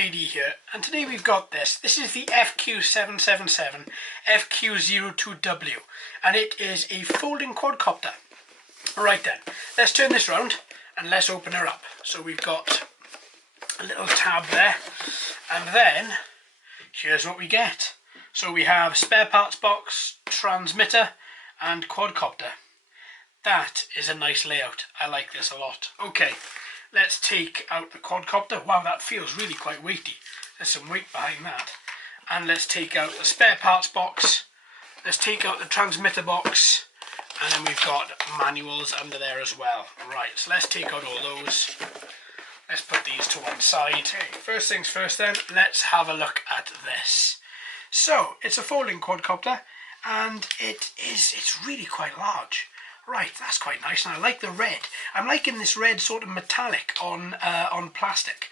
JD here, and today we've got this. This is the FQ777 FQ02W, and it is a folding quadcopter. Right then, let's turn this round and let's open her up. So we've got a little tab there, and then here's what we get. So we have spare parts box, transmitter, and quadcopter. That is a nice layout. I like this a lot. Okay, let's take out the quadcopter. Wow, that feels really quite weighty. There's some weight behind that. And let's take out the spare parts box. Let's take out the transmitter box. And then we've got manuals under there as well. Right, so let's take out all those. Let's put these to one side. Okay, first things first then, let's have a look at this. So, it's a folding quadcopter, and it's really quite large. Right, that's quite nice, and I like the red. I'm liking this red sort of metallic on plastic.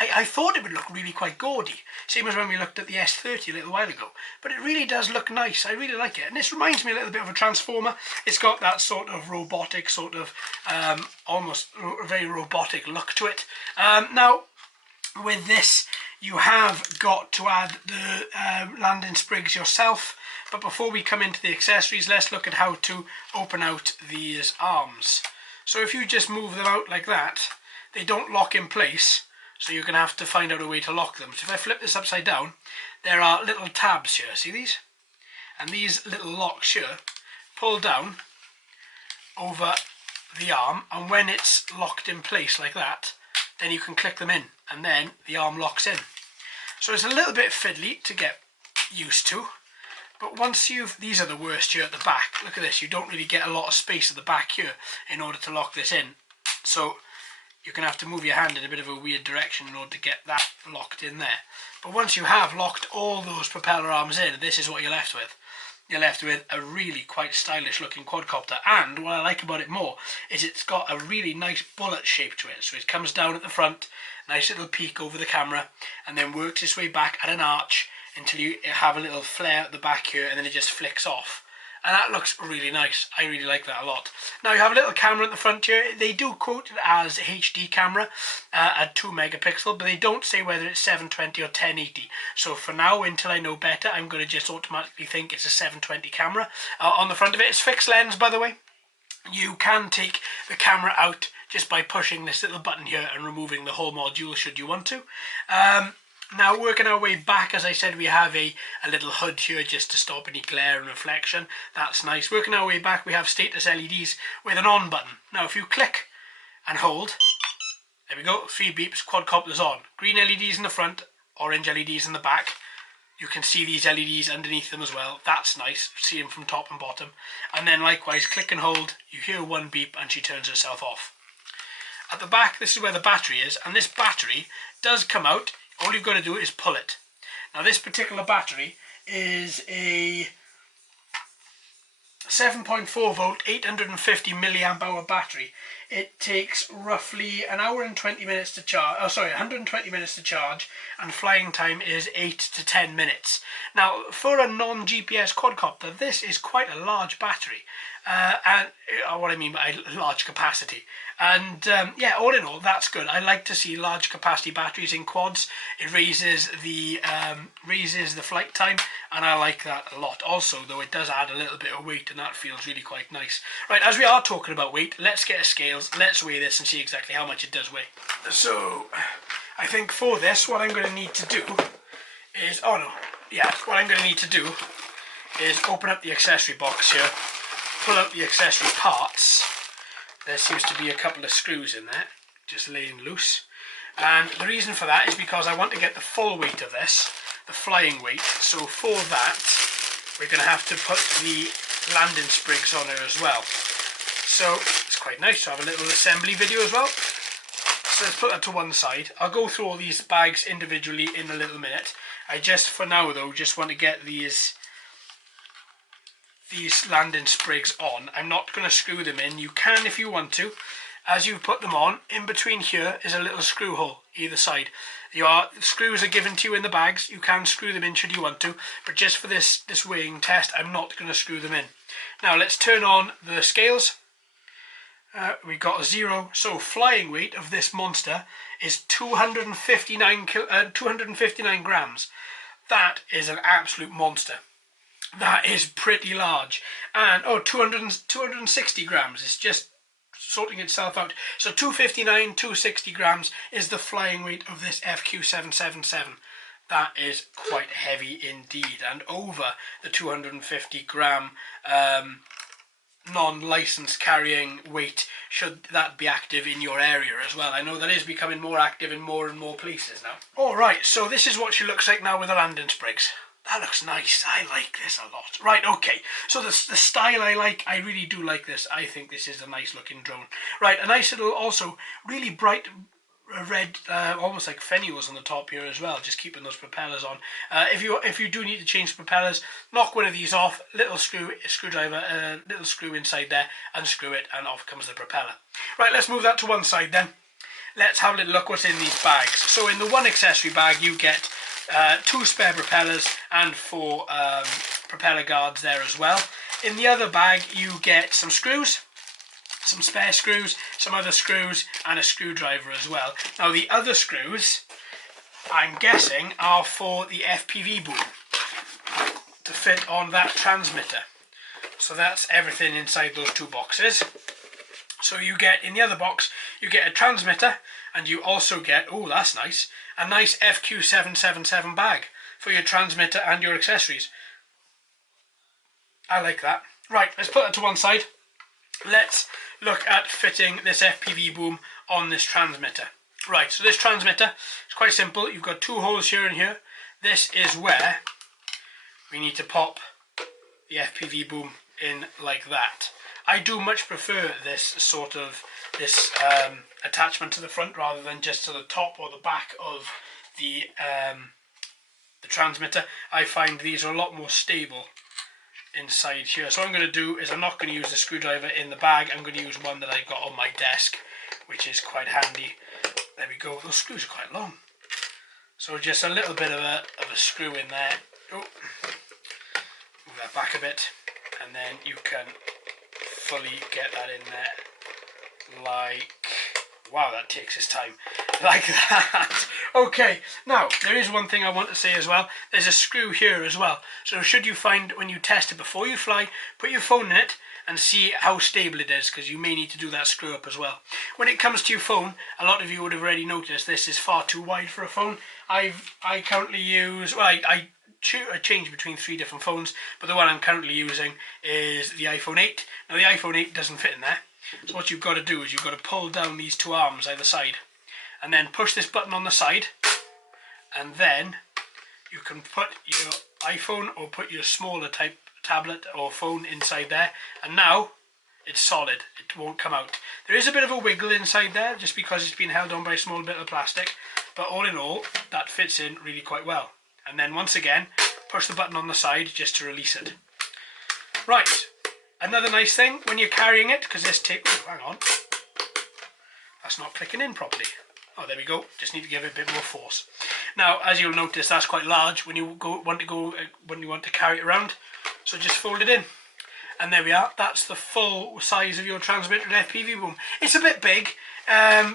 I thought it would look really quite gaudy, same as when we looked at the S30 a little while ago. But it really does look nice. I really like it, and this reminds me a little bit of a transformer. It's got that sort of robotic, sort of almost very robotic look to it. Now, with this, you have got to add the landing sprigs yourself. But before we come into the accessories, let's look at how to open out these arms. So if you just move them out like that, they don't lock in place, so you're going to have to find out a way to lock them. So if I flip this upside down, there are little tabs here, see these? And these little locks here pull down over the arm, and when it's locked in place like that, then you can click them in, and then the arm locks in. So it's a little bit fiddly to get used to. But once these are the worst here at the back. Look at this, you don't really get a lot of space at the back here in order to lock this in. So you're going to have to move your hand in a bit of a weird direction in order to get that locked in there. But once you have locked all those propeller arms in, this is what you're left with. You're left with a really quite stylish looking quadcopter, and what I like about it more is it's got a really nice bullet shape to it. So it comes down at the front, nice little peak over the camera, and then works its way back at an arch until you have a little flare at the back here, and then it just flicks off. And that looks really nice. I really like that a lot. Now you have a little camera at the front here. They do quote it as HD camera at 2 megapixel, but they don't say whether it's 720 or 1080. So for now, until I know better, I'm going to just automatically think it's a 720 camera. On the front of it, it's fixed lens, by the way. You can take the camera out just by pushing this little button here and removing the whole module should you want to. Now, working our way back, as I said, we have a little hood here just to stop any glare and reflection. That's nice. Working our way back, we have status LEDs with an on button. Now, if you click and hold, there we go, 3 beeps, quadcopter's on. Green LEDs in the front, orange LEDs in the back. You can see these LEDs underneath them as well. That's nice, see them from top and bottom. And then likewise, click and hold, you hear 1 beep and she turns herself off. At the back, this is where the battery is, and this battery does come out. All you've got to do is pull it. Now this particular battery is a 7.4 volt 850 milliamp hour battery. It takes roughly an hour and 20 minutes to charge, 120 minutes to charge, and flying time is 8 to 10 minutes. Now for a non-GPS quadcopter, this is quite a large battery. And what I mean by large capacity, and yeah, all in all, that's good. I like to see large capacity batteries in quads. It raises the flight time, and I like that a lot. Also, though, it does add a little bit of weight, and that feels really quite nice. Right, as we are talking about weight, let's get a scales. Let's weigh this and see exactly how much it does weigh. So, I think for this, what I'm going to need to do is, what I'm going to need to do is open up the accessory box here. Pull out the accessory parts. There seems to be a couple of screws in there, just laying loose. And the reason for that is because I want to get the full weight of this, the flying weight. So for that, we're going to have to put the landing sprigs on her as well. So it's quite nice to have a little assembly video as well. So let's put that to one side. I'll go through all these bags individually in a little minute. I just, for now though, just want to get these landing sprigs on. I'm not going to screw them in. You can if you want to. As you put them on, in between here is a little screw hole either side. The screws are given to you in the bags. You can screw them in should you want to, but just for this weighing test, I'm not going to screw them in. Now let's turn on the scales. We got a 0. So flying weight of this monster is 259 grams. That is an absolute monster. That is pretty large. And 260 grams. It's just sorting itself out. So 259, 260 grams is the flying weight of this FQ777. That is quite heavy indeed, and over the 250 gram non-licensed carrying weight, should that be active in your area as well. I know that is becoming more active in more and more places now. Alright, so this is what she looks like now with the landing sprigs. That looks nice. I like this a lot. Right, okay. So the style I like, I really do like this. I think this is a nice looking drone. Right, a nice little, also really bright red, almost like fennuals on the top here as well, just keeping those propellers on. If you do need to change the propellers, knock one of these off, little screwdriver, little screw inside there, unscrew it, and off comes the propeller. Right, let's move that to one side then. Let's have a little look what's in these bags. So in the one accessory bag you get 2 spare propellers and 4 propeller guards there as well. In the other bag you get some screws, some spare screws, some other screws, and a screwdriver as well. Now the other screws, I'm guessing, are for the FPV boom to fit on that transmitter. So that's everything inside those 2 boxes. So you get, in the other box, you get a transmitter, and you also get, oh that's nice, a nice FQ777 bag for your transmitter and your accessories. I like that. Right, let's put that to one side. Let's look at fitting this FPV boom on this transmitter. Right, so this transmitter is quite simple. You've got 2 holes here and here. This is where we need to pop the FPV boom in like that. I do much prefer this sort of attachment to the front rather than just to the top or the back of the transmitter. I find these are a lot more stable inside here. So what I'm going to do is I'm not going to use the screwdriver in the bag. I'm going to use one that I've got on my desk, which is quite handy. There we go. Those screws are quite long. So just a little bit of a screw in there. Oh, move that back a bit, and then you can fully get that in there like, wow, that takes its time, like that. Okay, now there is one thing I want to say as well. There's a screw here as well, so should you find, when you test it before you fly, put your phone in it and see how stable it is, because you may need to do that screw up as well. When it comes to your phone, a lot of you would have already noticed this is far too wide for a phone. I currently use, well, I change between 3 different phones, but the one I'm currently using is the iPhone 8. Now the iPhone 8 doesn't fit in there, so what you've got to do is you've got to pull down these 2 arms either side, and then push this button on the side, and then you can put your iPhone or put your smaller type tablet or phone inside there, and now it's solid, it won't come out. There is a bit of a wiggle inside there just because it's been held on by a small bit of plastic, but all in all that fits in really quite well. And then once again push the button on the side just to release it. Right, another nice thing when you're carrying it, because this tape, oh, hang on, that's not clicking in properly. Oh, there we go, just need to give it a bit more force. Now as you'll notice, that's quite large when you want to carry it around, so just fold it in. And there we are, that's the full size of your transmitter and FPV boom. It's a bit big,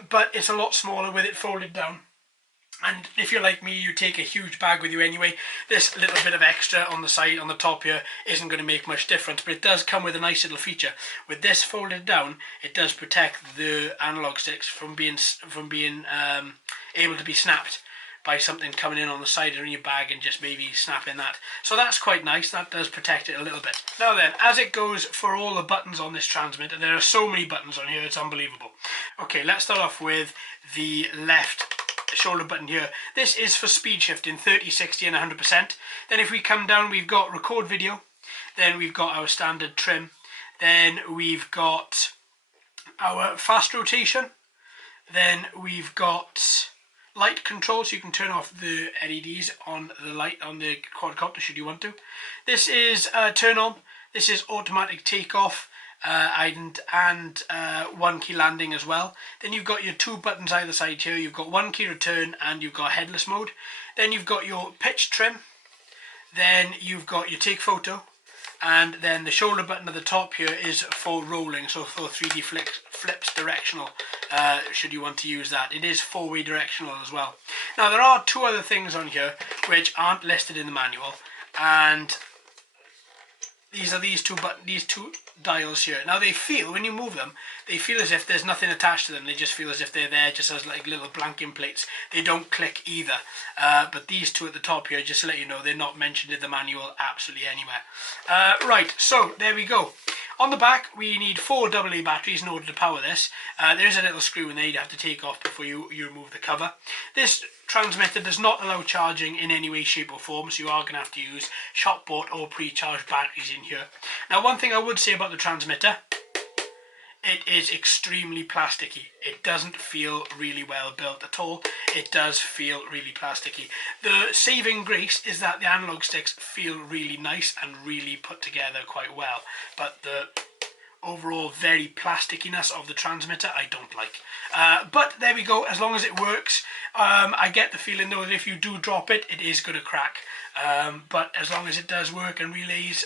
but it's a lot smaller with it folded down. And if you're like me, you take a huge bag with you anyway. This little bit of extra on the side, on the top here, isn't going to make much difference, but it does come with a nice little feature. With this folded down, it does protect the analog sticks from being able to be snapped by something coming in on the side or in your bag and just maybe snapping that. So that's quite nice, that does protect it a little bit. Now then, as it goes for all the buttons on this transmitter, there are so many buttons on here, it's unbelievable. Okay, let's start off with the left shoulder button here. This is for speed shifting, 30, 60 and 100%. Then if we come down, we've got record video, then we've got our standard trim, then we've got our fast rotation, then we've got light control, so you can turn off the LEDs on the light on the quadcopter should you want to. This is turn on, this is automatic takeoff, and 1 key landing as well. Then you've got your 2 buttons either side here. You've got 1 key return and you've got headless mode. Then you've got your pitch trim. Then you've got your take photo. and then the shoulder button at the top here is for rolling, so for 3D flips directional, should you want to use that. It is 4-way directional as well. Now there are 2 other things on here which aren't listed in the manual, and these are these two dials here. Now they feel, when you move them, they feel as if there's nothing attached to them. They just feel as if they're there just as like little blanking plates. They don't click either. But these 2 at the top here, just to let you know, they're not mentioned in the manual absolutely anywhere. Right, so there we go. On the back, we need 4 AA batteries in order to power this. There's a little screw in there you have to take off before you remove the cover. This transmitter does not allow charging in any way, shape or form, so you are going to have to use shop-bought or pre-charged batteries in here. Now, one thing I would say about the transmitter, it is extremely plasticky. It doesn't feel really well built at all. It does feel really plasticky. The saving grace is that the analog sticks feel really nice and really put together quite well, but the overall very plasticiness of the transmitter I don't like. But there we go, as long as it works. I get the feeling though that if you do drop it, it is going to crack. But as long as it does work and relays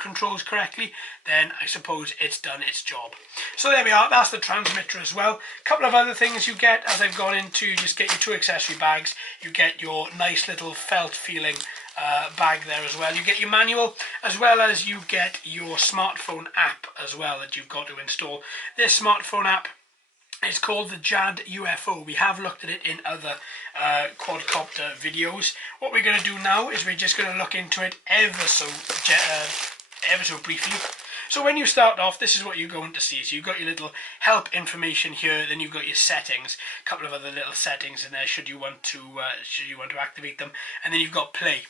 controls correctly, then I suppose it's done its job. So there we are, that's the transmitter as well. A couple of other things you get as I've gone into, you just get your 2 accessory bags, you get your nice little felt feeling bag there as well. You get your manual, as well as you get your smartphone app as well that you've got to install. This smartphone app is called the JAD-UFO. We have looked at it in other quadcopter videos. What we're going to do now is we're just going to look into it ever so briefly. So when you start off, this is what you're going to see. So you've got your little help information here, then you've got your settings, a couple of other little settings in there should you want to activate them, and then you've got play.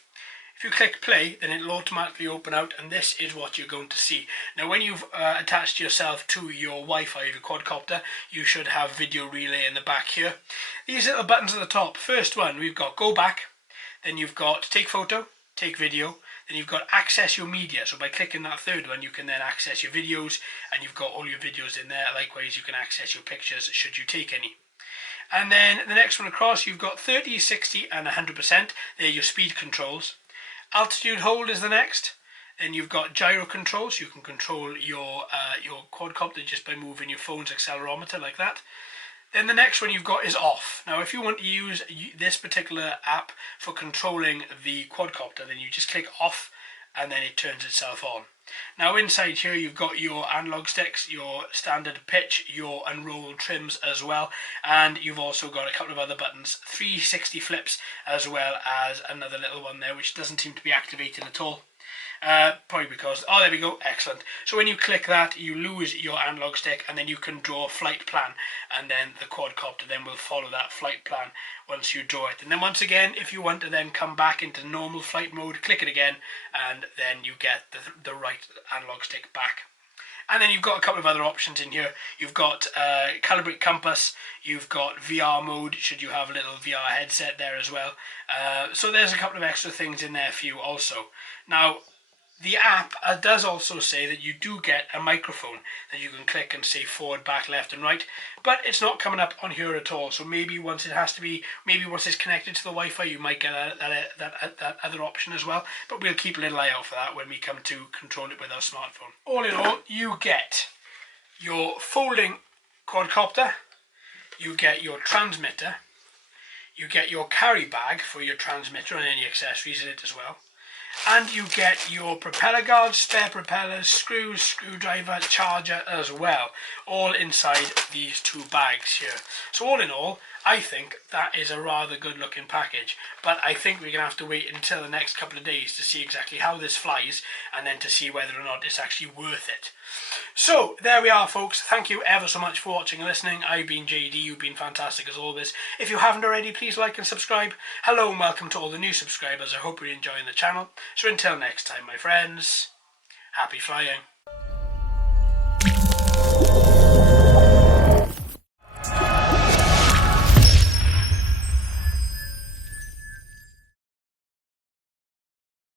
If you click play, then it'll automatically open out, and this is what you're going to see. Now when you've attached yourself to your Wi-Fi of your quadcopter, you should have video relay in the back here. These little buttons at the top, first one, we've got go back, then you've got take photo, take video, then you've got access your media. So by clicking that third one, you can then access your videos, and you've got all your videos in there. Likewise, you can access your pictures should you take any. And then the next one across, you've got 30, 60 and 100%. They're your speed controls. Altitude hold is the next. Then you've got gyro controls. You can control your quadcopter just by moving your phone's accelerometer like that. Then the next one you've got is off. Now if you want to use this particular app for controlling the quadcopter, then you just click off and then it turns itself on. Now inside here you've got your analog sticks, your standard pitch, your unroll trims as well, and you've also got a couple of other buttons, 360 flips, as well as another little one there which doesn't seem to be activated at all. Probably because, oh there we go, excellent. So when you click that, you lose your analog stick and then you can draw a flight plan, and then the quadcopter then will follow that flight plan once you draw it. And then once again, if you want to then come back into normal flight mode, click it again and then you get the right analog stick back. And then you've got a couple of other options in here. You've got calibrate compass, you've got VR mode, should you have a little VR headset there as well. So there's a couple of extra things in there for you also. Now, the app does also say that you do get a microphone that you can click and say forward, back, left and right, but it's not coming up on here at all. So maybe once it's connected to the Wi-Fi, you might get that other option as well, but we'll keep a little eye out for that when we come to control it with our smartphone. All in all, you get your folding quadcopter, you get your transmitter, you get your carry bag for your transmitter and any accessories in it as well. And you get your propeller guards, spare propellers, screws, screwdriver, charger as well, all inside these 2 bags here. So all in all, I think that is a rather good looking package, but I think we're going to have to wait until the next couple of days to see exactly how this flies, and then to see whether or not it's actually worth it. So there we are folks, thank you ever so much for watching and listening. I've been JD, you've been fantastic as always. If you haven't already, please like and subscribe. Hello and welcome to all the new subscribers, I hope you're enjoying the channel. So until next time my friends, happy flying.